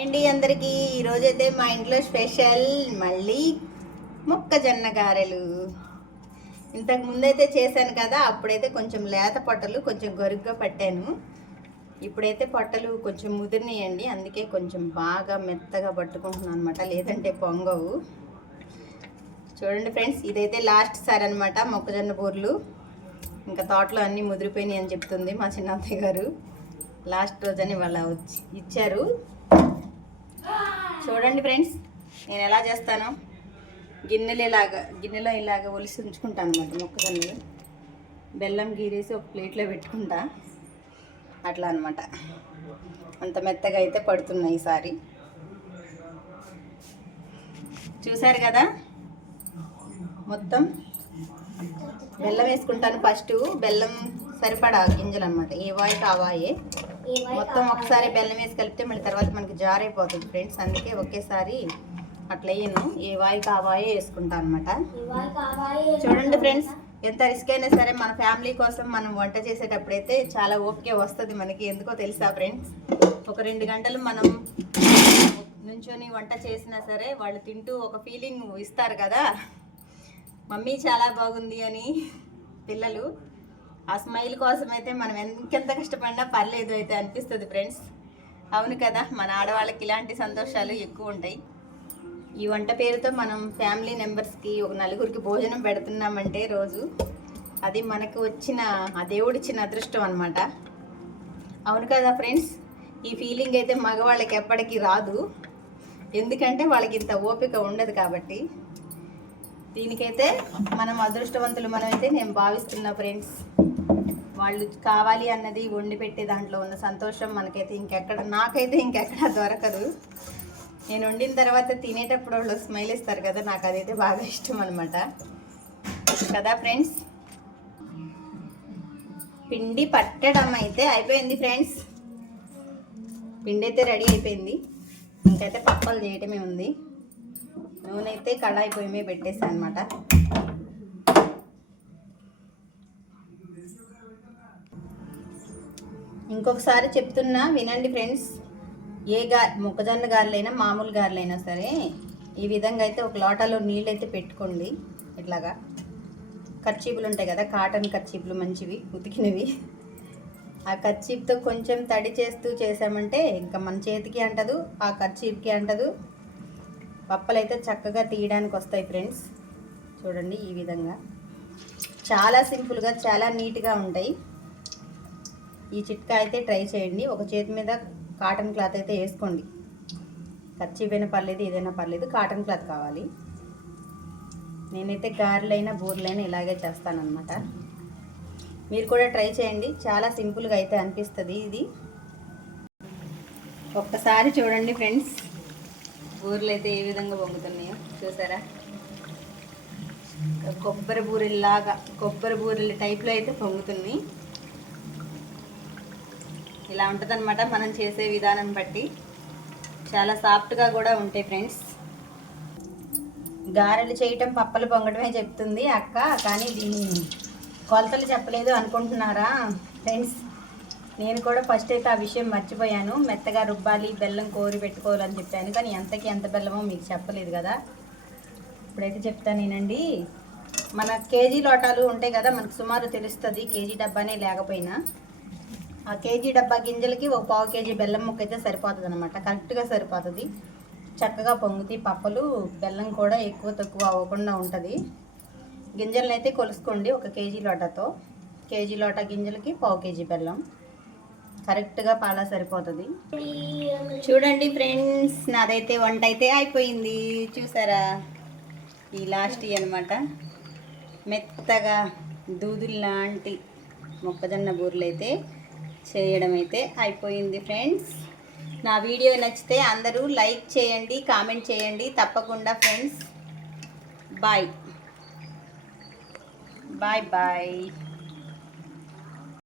అండి అందరికీ ఈరోజైతే మా ఇంట్లో స్పెషల్ మళ్ళీ మొక్కజొన్న గారెలు. ఇంతకు ముందైతే చేశాను కదా, అప్పుడైతే కొంచెం లేత పొట్టలు కొంచెం గరుగ్గా పట్టాను. ఇప్పుడైతే పొట్టలు కొంచెం ముదిరినాయండి, అందుకే కొంచెం బాగా మెత్తగా పట్టుకుంటున్నాను అనమాట, లేదంటే పొంగవు. చూడండి ఫ్రెండ్స్, ఇదైతే లాస్ట్ సారి అనమాట మొక్కజొన్న బూర్లు. ఇంకా తోటలో అన్నీ ముదిరిపోయినాయి అని చెప్తుంది మా చిన్నత్తయ్య గారు. లాస్ట్ రోజని వాళ్ళ వచ్చి ఇచ్చారు. చూడండి ఫ్రెండ్స్, నేను ఎలా చేస్తానో. గిన్నెలో ఇలాగ ఒలిసి ఉంచుకుంటాను అనమాట మొక్కజొన్నలు. బెల్లం గీరేసి ఒక ప్లేట్లో పెట్టుకుంటా, అట్లా అనమాట. అంత మెత్తగా అయితే పడుతున్నాయి ఈసారి. చూసారు కదా, మొత్తం బెల్లం వేసుకుంటాను. ఫస్ట్ బెల్లం సరిపడా గింజలు అనమాట, ఏ వాయి కావాయే మొత్తం ఒకసారి బెల్లం వేసి కలిపితే మళ్ళీ తర్వాత మనకి జారైపోతుంది ఫ్రెండ్స్. అందుకే ఒకేసారి అట్లా వేయను, ఏ వాయి కావాయే వేసుకుంటాను అనమాట. చూడండి ఫ్రెండ్స్, ఎంత రిస్క్ అయినా సరే మన ఫ్యామిలీ కోసం మనం వంట చేసేటప్పుడైతే చాలా ఓపిక వస్తుంది మనకి. ఎందుకో తెలుసా ఫ్రెండ్స్, ఒక 2 గంటలు మనం నుంచొని వంట చేసినా సరే వాళ్ళు తింటూ ఒక ఫీలింగ్ ఇస్తారు కదా, మమ్మీ చాలా బాగుంది అని పిల్లలు. ఆ స్మైల్ కోసం అయితే మనం ఎంకెంత కష్టపడినా పర్లేదు అయితే అనిపిస్తుంది ఫ్రెండ్స్. అవును కదా, మన ఆడవాళ్ళకి ఇలాంటి సంతోషాలు ఎక్కువ ఉంటాయి. ఈ వంట పేరుతో మనం ఫ్యామిలీ మెంబర్స్కి ఒక 4గురికి భోజనం పెడుతున్నామంటే రోజు, అది మనకు వచ్చిన ఆ దేవుడిచ్చిన అదృష్టం అనమాట. అవును కదా ఫ్రెండ్స్, ఈ ఫీలింగ్ అయితే మగవాళ్ళకి ఎప్పటికీ రాదు, ఎందుకంటే వాళ్ళకి ఇంత ఓపిక ఉండదు కాబట్టి. దీనికైతే మనం అదృష్టవంతులు మనమైతే నేను భావిస్తున్నా ఫ్రెండ్స్. వాళ్ళు కావాలి అన్నది వండి పెట్టే దాంట్లో ఉన్న సంతోషం మనకైతే నాకైతే ఇంకెక్కడ దొరకదు. నేను వండిన తర్వాత తినేటప్పుడు వాళ్ళు స్మైల్ ఇస్తారు కదా, నాకు అదైతే బాగా ఇష్టం అనమాట కదా ఫ్రెండ్స్. పిండి పట్టడం అయితే అయిపోయింది ఫ్రెండ్స్, పిండి అయితే రెడీ అయిపోయింది. ఇంకైతే పప్పలు చేయటమే ఉంది. నూనె అయితే కళాయి పొయ్యి మీద పెట్టేసాను అనమాట. ఇంకొకసారి చెప్తున్నా వినండి ఫ్రెండ్స్, మొక్కజొన్న గారెలైనా మామూలు గారెలైనా సరే ఈ విధంగా అయితే ఒక లోటాలో నీళ్ళు అయితే పెట్టుకోండి. ఇట్లాగా కర్చీపులు ఉంటాయి కదా, కాటన్ కర్చీపులు మంచివి ఉతికినవి, ఆ కర్చీప్తో కొంచెం తడి చేస్తూ చేసామంటే ఇంకా మన చేతికి అంటదు, ఆ కర్చీప్కి అంటదు. పప్పలు అయితే చక్కగా తీయడానికి వస్తాయి ఫ్రెండ్స్. చూడండి, ఈ విధంగా చాలా సింపుల్గా చాలా నీట్గా ఉంటాయి. ఈ చిట్కా అయితే ట్రై చేయండి. ఒక చేతి మీద కాటన్ క్లాత్ అయితే వేసుకోండి, కర్చీపైనా పర్లేదు ఏదైనా పర్లేదు, కాటన్ క్లాత్ కావాలి. నేనైతే గారెలైనా బూరెలైనా ఇలాగే చేస్తానన్నమాట. మీరు కూడా ట్రై చేయండి, చాలా సింపుల్గా అయితే అనిపిస్తుంది ఇది. ఒక్కసారి చూడండి ఫ్రెండ్స్, బూరెలు అయితే ఏ విధంగా పొంగుతున్నాయో చూసారా. కొబ్బరి బూరెల టైప్లో అయితే పొంగుతుంది. ఇలా ఉంటుందన్నమాట మనం చేసే విధానం బట్టి. చాలా సాఫ్ట్గా కూడా ఉంటాయి ఫ్రెండ్స్. గారెలు చేయటం పప్పలు పొంగడమే చెప్తుంది అక్క, కానీ దీని కొలతలు చెప్పలేదు అనుకుంటున్నారా ఫ్రెండ్స్. నేను కూడా ఫస్ట్ అయితే ఆ విషయం మర్చిపోయాను. మెత్తగా రుబ్బాలి, బెల్లం కోరి పెట్టుకోవాలని చెప్పాను, కానీ ఎంత బెల్లమో మీకు చెప్పలేదు కదా. ఇప్పుడైతే చెప్తానేనండి. మన కేజీ లోటాలు ఉంటాయి కదా, మనకు సుమారు తెలుస్తుంది కేజీ డబ్బానే లేకపోయినా. ఆ కేజీ డబ్బా గింజలకి ఒక 1/4 కేజీ బెల్లం ముక్క అయితే సరిపోతుంది అనమాట, కరెక్ట్గా సరిపోతుంది. చక్కగా పొంగుతాయి పప్పలు. బెల్లం కూడా ఎక్కువ తక్కువ అవ్వకుండా ఉంటుంది. గింజలను అయితే కొలుసుకోండి, ఒక కేజీ లోటాతో. కేజీ లోటా గింజలకి 1/4 కేజీ బెల్లం కరెక్ట్గా పాలా సరిపోతుంది. చూడండి ఫ్రెండ్స్, నాదైతే వంట అయితే అయిపోయింది. చూసారా, ఈ లాస్ట్ అనమాట మెత్తగా దూదుల్లాంటి మొక్కజొన్న బూరెలు అయితే చేయడం అయితే అయిపోయింది ఫ్రెండ్స్. నా వీడియో నచ్చితే అందరూ లైక్ చేయండి, కామెంట్ చేయండి తప్పకుండా ఫ్రెండ్స్. Bye bye bye.